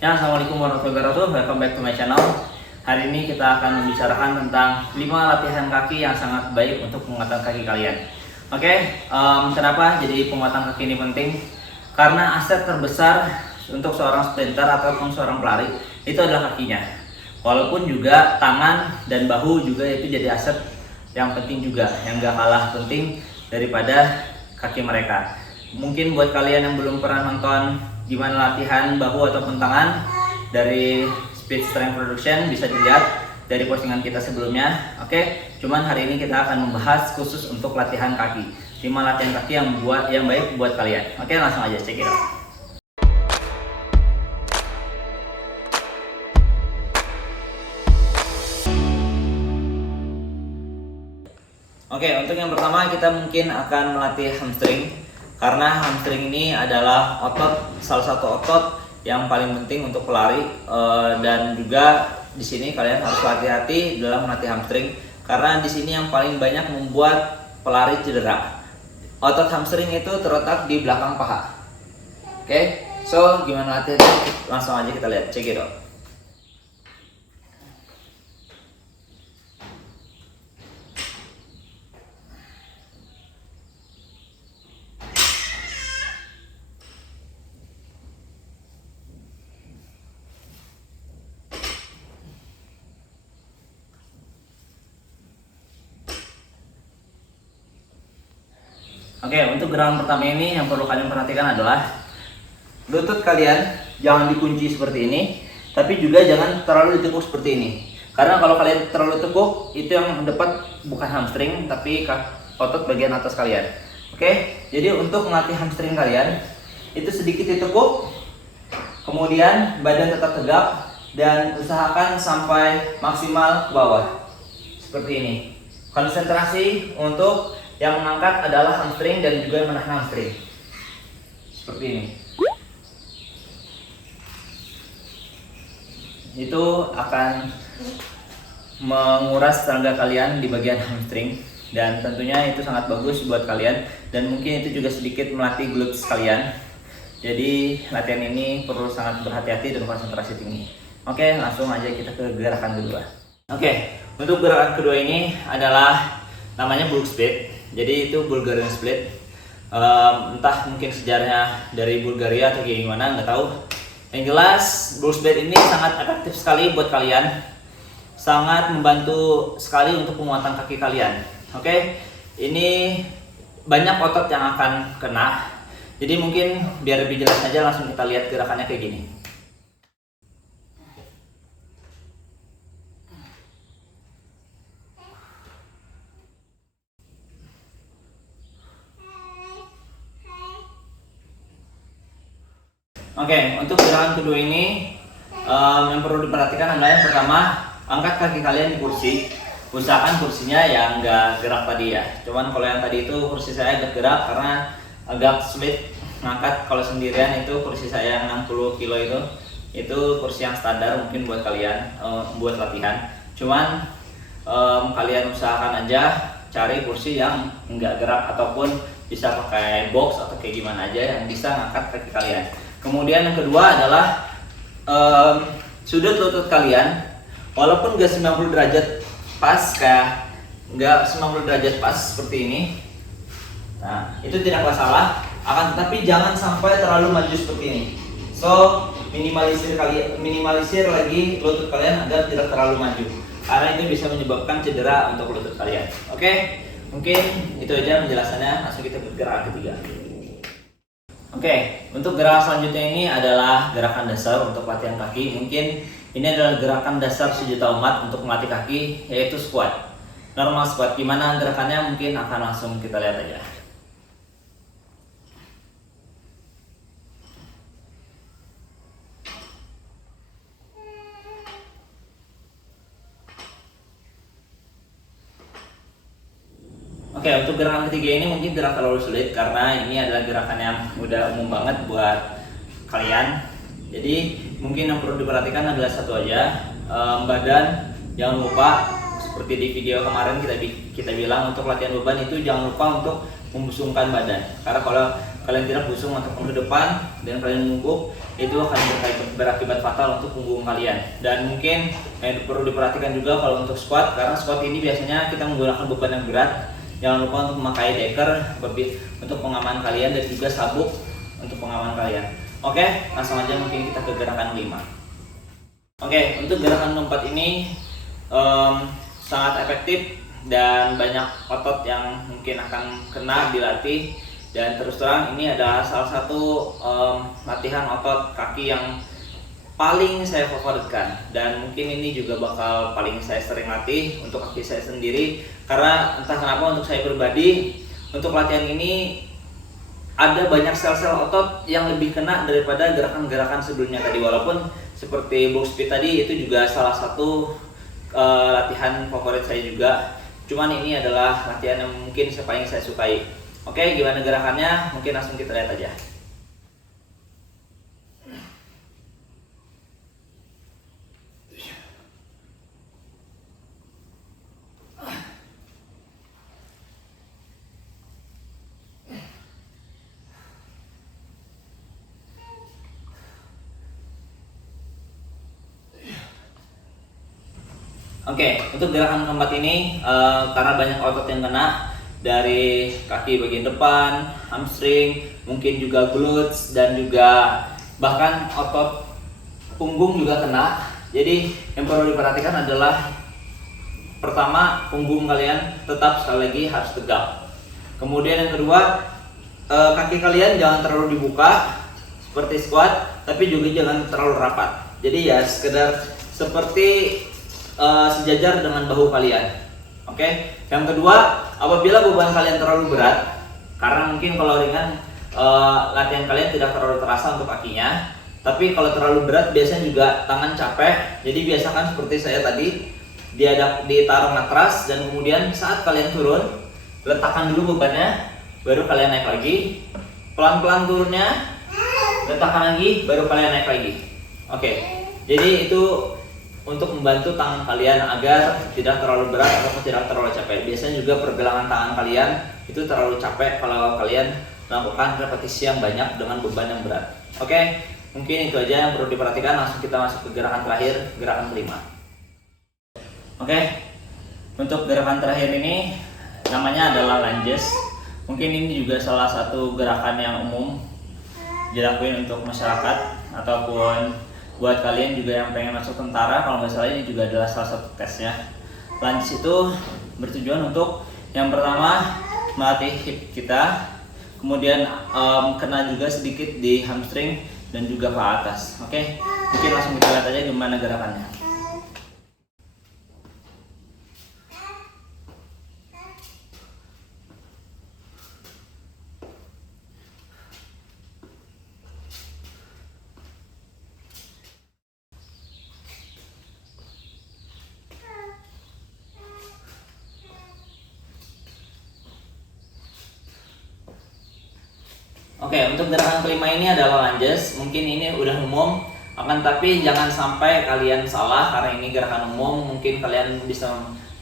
Ya, Assalamualaikum warahmatullahi wabarakatuh. Welcome back to my channel. Hari ini kita akan membicarakan tentang 5 latihan kaki yang sangat baik untuk penguatan kaki kalian. Kenapa jadi penguatan kaki ini penting? Karena aset terbesar untuk seorang sprinter ataupun seorang pelari itu adalah kakinya. Walaupun juga tangan dan bahu juga itu jadi aset yang penting juga, yang gak kalah penting daripada kaki mereka. Mungkin buat kalian yang belum pernah nonton gimana latihan bahu ataupun tangan dari Speed Strength Production, bisa dilihat dari postingan kita sebelumnya. Cuman hari ini kita akan membahas khusus untuk latihan kaki, 5 latihan kaki yang baik buat kalian. Langsung aja check it out. Untuk yang pertama kita mungkin akan melatih hamstring. Karena hamstring ini adalah salah satu otot yang paling penting untuk pelari, dan juga di sini kalian harus hati-hati dalam melatih hamstring karena di sini yang paling banyak membuat pelari cedera. Otot hamstring itu terletak di belakang paha. Gimana latihannya? Langsung aja kita lihat, check it out. Untuk gerakan pertama ini yang perlu kalian perhatikan adalah lutut kalian jangan dikunci seperti ini, tapi juga jangan terlalu ditekuk seperti ini. Karena kalau kalian terlalu tekuk, itu yang dapat bukan hamstring, tapi otot bagian atas kalian. Jadi untuk melatih hamstring kalian, itu sedikit ditekuk, kemudian badan tetap tegak, dan usahakan sampai maksimal ke bawah. Seperti ini. Konsentrasi untuk yang mengangkat adalah hamstring dan juga menahan hamstring. Seperti ini. Itu akan menguras tenaga kalian di bagian hamstring, dan tentunya itu sangat bagus buat kalian, dan mungkin itu juga sedikit melatih glutes kalian. Jadi latihan ini perlu sangat berhati-hati dan konsentrasi tinggi. Langsung aja kita ke gerakan kedua. Untuk gerakan kedua ini adalah namanya bulk split. Jadi itu Bulgarian split. Entah mungkin sejarahnya dari Bulgaria atau kayak gimana, nggak tahu. Yang jelas bulk split ini sangat efektif sekali buat kalian, sangat membantu sekali untuk penguatan kaki kalian. Ini banyak otot yang akan kena. Jadi mungkin biar lebih jelas aja, langsung kita lihat gerakannya kayak gini. Untuk gerakan kedua ini yang perlu diperhatikan adalah yang pertama, angkat kaki kalian di kursi. Usahakan kursinya yang nggak gerak tadi ya. Cuman kalau yang tadi itu kursi saya agak gerak karena agak sulit ngangkat. Kalau sendirian itu kursi saya yang 60 kilo itu kursi yang standar mungkin buat kalian buat latihan. Cuman kalian usahakan aja cari kursi yang nggak gerak, ataupun bisa pakai box atau kayak gimana aja yang bisa ngangkat kaki kalian. Kemudian yang kedua adalah sudut lutut kalian, walaupun nggak 90 derajat pas, kayak nggak 90 derajat pas seperti ini. Nah, itu tidak masalah, akan tetapi jangan sampai terlalu maju seperti ini. Minimalisir lagi lutut kalian agar tidak terlalu maju, karena itu bisa menyebabkan cedera untuk lutut kalian. Mungkin itu aja penjelasannya. Langsung kita ke gerakan ketiga. Untuk gerakan selanjutnya ini adalah gerakan dasar untuk latihan kaki. Mungkin ini adalah gerakan dasar sejuta umat untuk melatih kaki, yaitu squat. Normal squat. Gimana gerakannya mungkin akan langsung kita lihat aja. Untuk gerakan ketiga ini mungkin tidak terlalu sulit karena ini adalah gerakan yang udah umum banget buat kalian. Jadi mungkin yang perlu diperhatikan adalah satu aja, badan. Jangan lupa seperti di video kemarin kita bilang, untuk latihan beban itu jangan lupa untuk membusungkan badan. Karena kalau kalian tidak busung ataupun ke depan dan kalian mengungguk, itu akan berakibat fatal untuk punggung kalian. Dan mungkin perlu diperhatikan juga kalau untuk squat, karena squat ini biasanya kita menggunakan beban yang berat. Jangan lupa untuk memakai deker untuk pengaman kalian dan juga sabuk untuk pengaman kalian. Oke, langsung aja mungkin kita ke gerakan kelima. Oke, untuk gerakan keempat ini sangat efektif dan banyak otot yang mungkin akan kena dilatih. Dan terus terang ini adalah salah satu latihan otot kaki yang paling saya favoritkan, dan mungkin ini juga bakal paling saya sering latih untuk kaki saya sendiri, karena entah kenapa untuk saya pribadi untuk latihan ini ada banyak sel-sel otot yang lebih kena daripada gerakan-gerakan sebelumnya tadi. Walaupun seperti box split tadi itu juga salah satu latihan favorit saya juga, cuman ini adalah latihan yang mungkin paling saya sukai. Oke, gimana gerakannya? Mungkin langsung kita lihat aja. Oke, untuk gerakan keempat ini karena banyak otot yang kena dari kaki bagian depan, hamstring, mungkin juga glutes, dan juga bahkan otot punggung juga kena. Jadi yang perlu diperhatikan adalah pertama, punggung kalian tetap sekali lagi harus tegak. Kemudian yang kedua, kaki kalian jangan terlalu dibuka seperti squat, tapi juga jangan terlalu rapat. Jadi ya sekedar seperti sejajar dengan bahu kalian. Oke. Yang kedua, apabila beban kalian terlalu berat, karena mungkin kalau ringan latihan kalian tidak terlalu terasa untuk kakinya, tapi kalau terlalu berat biasanya juga tangan capek. Jadi biasakan seperti saya tadi, ditaruh matras dan kemudian saat kalian turun, letakkan dulu bebannya, baru kalian naik lagi. Pelan-pelan turunnya, letakkan lagi, baru kalian naik lagi. Oke. Jadi itu untuk membantu tangan kalian agar tidak terlalu berat ataupun tidak terlalu capek. Biasanya juga pergelangan tangan kalian itu terlalu capek kalau kalian melakukan repetisi yang banyak dengan beban yang berat. Oke, mungkin itu aja yang perlu diperhatikan. Langsung kita masuk ke gerakan terakhir, gerakan kelima. Oke, untuk gerakan terakhir ini namanya adalah lunges. Mungkin ini juga salah satu gerakan yang umum dilakuin untuk masyarakat ataupun buat kalian juga yang pengen masuk tentara. Kalau nggak salah ini juga adalah salah satu tesnya. Lunges itu bertujuan untuk yang pertama melatih hip kita, kemudian kena juga sedikit di hamstring dan juga paha atas. Oke, mungkin langsung kita lihat aja gimana gerakannya. Oke, untuk gerakan kelima ini adalah lunges. Mungkin ini udah umum, akan tapi jangan sampai kalian salah karena ini gerakan umum. Mungkin kalian bisa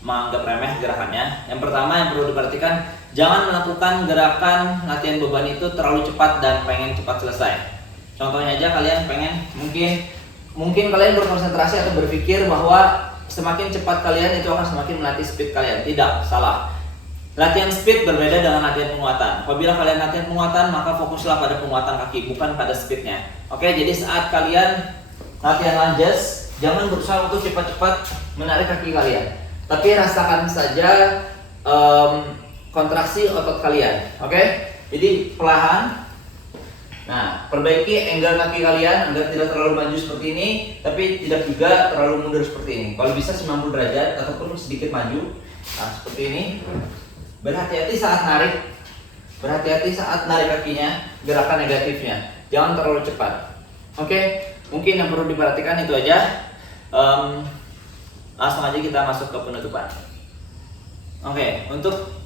menganggap remeh gerakannya. Yang pertama yang perlu diperhatikan, jangan melakukan gerakan latihan beban itu terlalu cepat dan pengen cepat selesai. Contohnya aja kalian pengen mungkin kalian berkonsentrasi atau berpikir bahwa semakin cepat kalian itu akan semakin melatih speed kalian. Tidak, salah. Latihan speed berbeda dengan latihan penguatan. Apabila kalian latihan penguatan, maka fokuslah pada penguatan kaki, bukan pada speednya. Oke, jadi saat kalian latihan lunges, jangan berusaha untuk cepat-cepat menarik kaki kalian, tapi rasakan saja kontraksi otot kalian. Oke, jadi perlahan. Nah, perbaiki angle kaki kalian agar tidak terlalu maju seperti ini, tapi tidak juga terlalu mundur seperti ini. Kalau bisa 90 derajat ataupun sedikit maju. Nah, seperti ini. Berhati-hati saat narik. Berhati-hati saat narik kakinya, gerakan negatifnya. Jangan terlalu cepat. Oke, mungkin yang perlu diperhatikan itu aja. Langsung aja kita masuk ke penutupan. Oke, untuk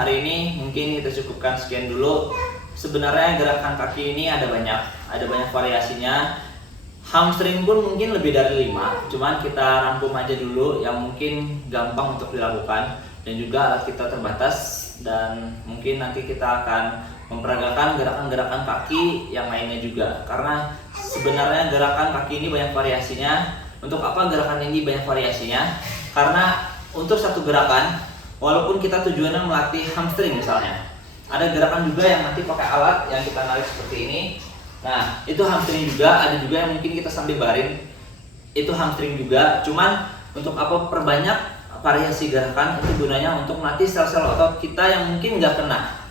hari ini mungkin kita cukupkan sekian dulu. Sebenarnya gerakan kaki ini ada banyak variasinya. Hamstring pun mungkin lebih dari 5, cuman kita rangkum aja dulu yang mungkin gampang untuk dilakukan, dan juga alat kita terbatas, dan mungkin nanti kita akan memperagakan gerakan-gerakan kaki yang lainnya juga. Karena sebenarnya gerakan kaki ini banyak variasinya. Untuk apa gerakan ini banyak variasinya? Karena untuk satu gerakan, walaupun kita tujuannya melatih hamstring misalnya, ada gerakan juga yang nanti pakai alat yang kita narik seperti ini. Nah, itu hamstring juga. Ada juga yang mungkin kita sambil baring, itu hamstring juga. Cuman untuk apa perbanyak variasi gerakan, itu gunanya untuk melatih sel-sel otot kita yang mungkin nggak kena.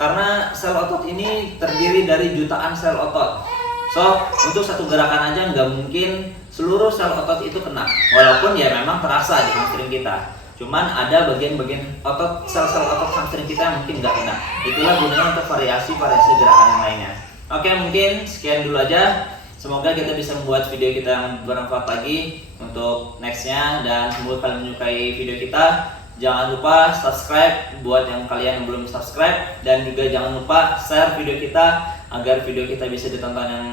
Karena sel otot ini terdiri dari jutaan sel otot. So, untuk satu gerakan aja nggak mungkin seluruh sel otot itu kena. Walaupun ya memang terasa di hamstring kita. Cuman ada bagian-bagian otot, sel-sel otot hamstring kita yang mungkin nggak kena. Itulah gunanya untuk variasi-variasi gerakan yang lainnya. Oke, mungkin sekian dulu aja. Semoga kita bisa membuat video kita yang bermanfaat lagi untuk nextnya. Dan semoga kalian menyukai video kita. Jangan lupa subscribe buat yang kalian yang belum subscribe. Dan juga jangan lupa share video kita agar video kita bisa ditonton yang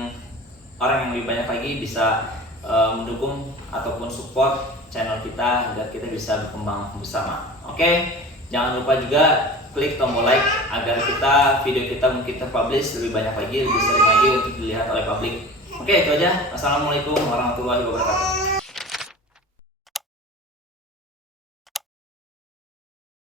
orang yang lebih banyak lagi, bisa mendukung ataupun support channel kita agar kita bisa berkembang bersama. Oke, jangan lupa juga klik tombol like agar video kita mungkin terpublish lebih banyak lagi, lebih sering lagi untuk dilihat oleh publik. Oke, itu aja. Assalamualaikum warahmatullahi wabarakatuh.